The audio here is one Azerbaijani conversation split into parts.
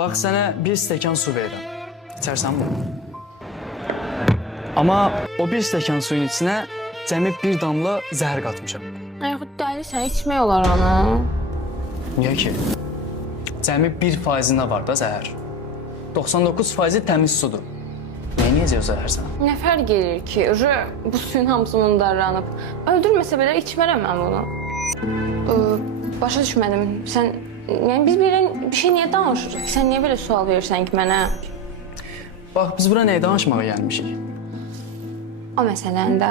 Bax sənə bir stəkan su verirəm. İçərsən bunu. Amma o bir stəkan suyun içinə cəmi bir damla zəhər qatmışam. Yaxud dəlisən, içmək olar onu. Niyə ki? Cəmi 1%-ində var da zəhər. 99% təmiz sudur. Niyə necə o zəhər sənə? Nə fərq edir ki? Bu suyun hamısı mundarlanıb. Öldürməsə belə içmərəm mən bunu. Başa düşmədim. Sən, yəni biz bir şey niyə danışırıq? Sən niyə belə sual verirsən ki mənə? Bax, biz bura nəyə danışmağa gəlmişik? O məsələndə.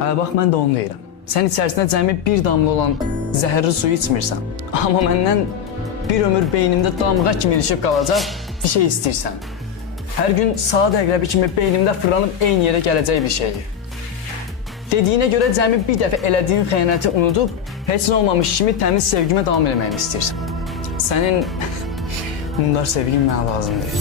Hə, bax, mən də onu deyirəm. Sən içərisində cəmi bir damla olan zəhərli suyu içmirsən. Amma məndən bir ömür beynimdə damğa kimi ilişib qalacaq bir şey istəyirsən. Hər gün saat əqrəbi kimi beynimdə fırlanıb eyni yerə gələcək bir şeyi. Dediyinə görə cəmi bir dəfə elədiyin xəyanəti unudub, heç nə olmamış kimi təmiz sevgimə davam eləməyini istəyirsən. Sənin mundar sevgin mənə lazım deyil.